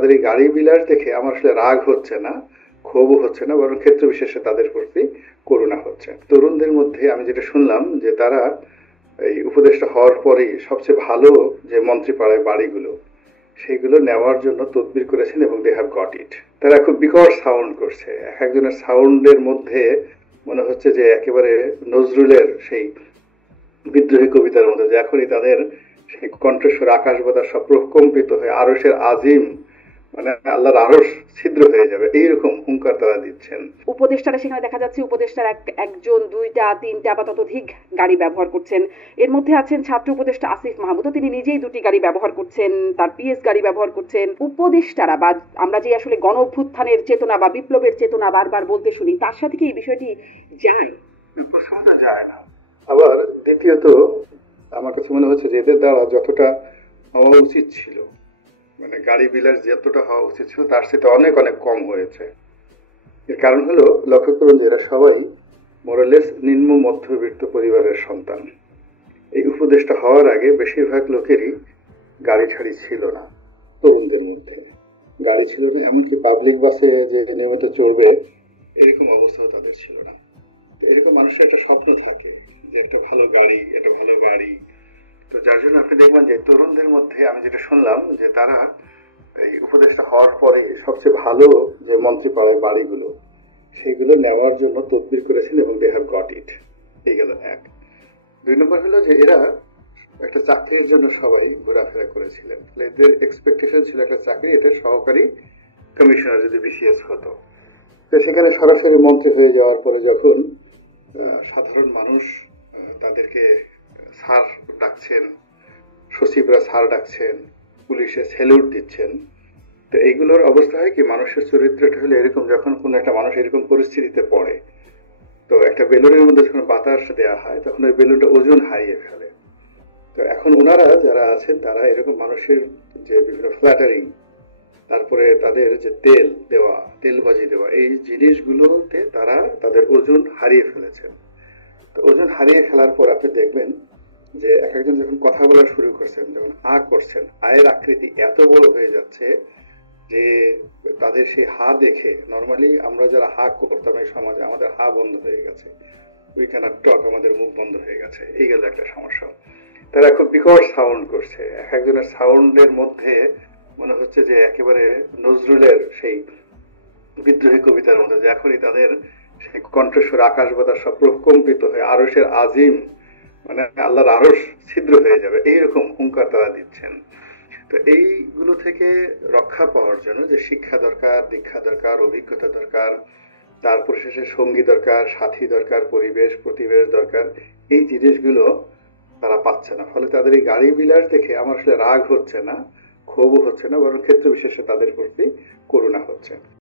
তাদের এই গাড়ি বিলাস দেখে আমার আসলে রাগ হচ্ছে না, ক্ষোভও হচ্ছে না, বরং ক্ষেত্র বিশেষে তাদের প্রতি করুণা হচ্ছে। তরুণদের মধ্যে আমি যেটা শুনলাম যে তারা এই উপদেষ্টা হওয়ার পরেই সবচেয়ে ভালো যে মন্ত্রীপাড়ায় বাড়িগুলো সেইগুলো নেওয়ার জন্য তদবির করেছেন এবং দে হ্যাভ গট ইট। তারা খুব বিকট সাউন্ড করছে, এক একজনের সাউন্ডের মধ্যে মনে হচ্ছে যে একেবারে নজরুলের সেই বিদ্রোহী কবিতার মধ্যে, যে এখনই তাদের সেই কণ্ঠস্বর আকাশ বাতাস সব প্রকম্পিত হয়ে আরশের আজিম, মানে আল্লাহর আরশ ছিদ্র হয়ে যাবে, এইরকম হুঙ্কার তারা দিচ্ছেন। উপদেষ্টারা সেখানে দেখা যাচ্ছে উপদেষ্টার একজন দুইটা তিনটা বা ততোধিক গাড়ি ব্যবহার করছেন। এর মধ্যে আছেন ছাত্র উপদেষ্টা আসিফ মাহমুদও, তিনি নিজেই দুটি গাড়ি ব্যবহার করছেন, তার পিএস গাড়ি ব্যবহার করছেন। উপদেষ্টারা বা আমরা যে আসলে গণ অভ্যুত্থানের চেতনা বা বিপ্লবের চেতনা বারবার বলতে শুনি, তার সাথে কি এই বিষয়টি যায়? প্রশ্নটা যায় না। আবার দ্বিতীয়ত আমার কাছে মনে হচ্ছে যে এদের দ্বারা যতটা হওয়া উচিত ছিল, মানে গাড়ি বিলাস যতটা হওয়া উচিত ছিল তার সাথে অনেক অনেক কম হয়েছে। এর কারণ হলো, লক্ষ্য করুন যে এরা সবাই মোরালেস নিম্ন মধ্যবিত্ত পরিবারের সন্তান। এই উপদেষ্টা হওয়ার আগে বেশিরভাগ লোকেরই গাড়ি ছাড়ি ছিল না। তরুণদের মধ্যে গাড়ি ছিল না, এমনকি পাবলিক বাসে যে নিয়মিত চড়বে এরকম অবস্থাও তাদের ছিল না। এরকম মানুষের একটা স্বপ্ন থাকে যে একটা ভালো গাড়ি, একটা ভালো গাড়ি। তো যার জন্য আপনি দেখবেন যে তরুণদের মধ্যে আমি যেটা শুনলাম যে তারা এই উপদেষ্টা হওয়ার পরে সবচেয়ে ভালো যে মন্ত্রীপাড়ায় বাড়িগুলো সেইগুলো নেওয়ার জন্য তদবির করেছেন এবং দে হ্যাভ গট ইট। এই গেল এক। দুই নম্বর হলো যে এরা একটা চাকরির জন্য সবাই ঘোরাফেরা করেছিলেন। এদের এক্সপেকটেশন ছিল একটা চাকরি, এটা সহকারী কমিশনার যদি বিসিএস হতো। তো সেখানে সরাসরি মন্ত্রী হয়ে যাওয়ার পরে যখন সাধারণ মানুষ তাদেরকে স্যার ডাকছেন, সচিবরা স্যার ডাকছেন, পুলিশে স্যালুট দিচ্ছেন, তো এইগুলোর অবস্থা হয় কি, মানুষের চরিত্রটা হলো এরকম, যখন কোনো একটা মানুষ এরকম পরিস্থিতিতে পড়ে, তো একটা বেলুনের মধ্যে যখন বাতাস দেওয়া হয় তখন ওই বেলুনটা ওজন হারিয়ে ফেলে। তো এখন ওনারা যারা আছেন তারা এরকম মানুষের যে বিভিন্ন ফ্ল্যাটারিং, তারপরে তাদের যে তেল দেওয়া, তেলবাজি দেওয়া, এই জিনিসগুলোতে তারা তাদের ওজন হারিয়ে ফেলেছেন। তো ওজন হারিয়ে ফেলার পর আপনি দেখবেন যে এক একজন যখন কথা বলা শুরু করছেন, যখন হা করছেন, হায়ের আকৃতি এত বড় হয়ে যাচ্ছে যে তাদের সেই হা দেখে, নর্মালি আমরা যারা হা করতাম এই সমাজে, আমাদের হা বন্ধ হয়ে গেছে, উই ক্যানট টক, আমাদের মুখ বন্ধ হয়ে গেছে, এই গেল একটা সমস্যা। তারা খুব বিকট সাউন্ড করছে, এক একজনের সাউন্ডের মধ্যে মনে হচ্ছে যে একেবারে নজরুলের সেই বিদ্রোহী কবিতার মধ্যে, যে এখনই তাদের সেই কণ্ঠস্বর আকাশ বাতাস সব প্রকম্পিত হয়ে আরশের আজিম, মানে আল্লাহর আরশ ছিদ্র হয়ে যাবে, এইরকম হুঙ্কার তারা দিচ্ছেন। তো এইগুলো থেকে রক্ষা পাওয়ার জন্য যে শিক্ষা দরকার, দীক্ষা দরকার, অভিজ্ঞতা দরকার, তারপর শেষে সঙ্গী দরকার, সাথী দরকার, পরিবেশ প্রতিবেশ দরকার, এই জিনিসগুলো তারা পাচ্ছে না। ফলে তাদের এই গাড়ি বিলাস দেখে আমার আসলে রাগ হচ্ছে না, ক্ষোভও হচ্ছে না, বরং ক্ষেত্র বিশেষে তাদের প্রতি করুণা হচ্ছে।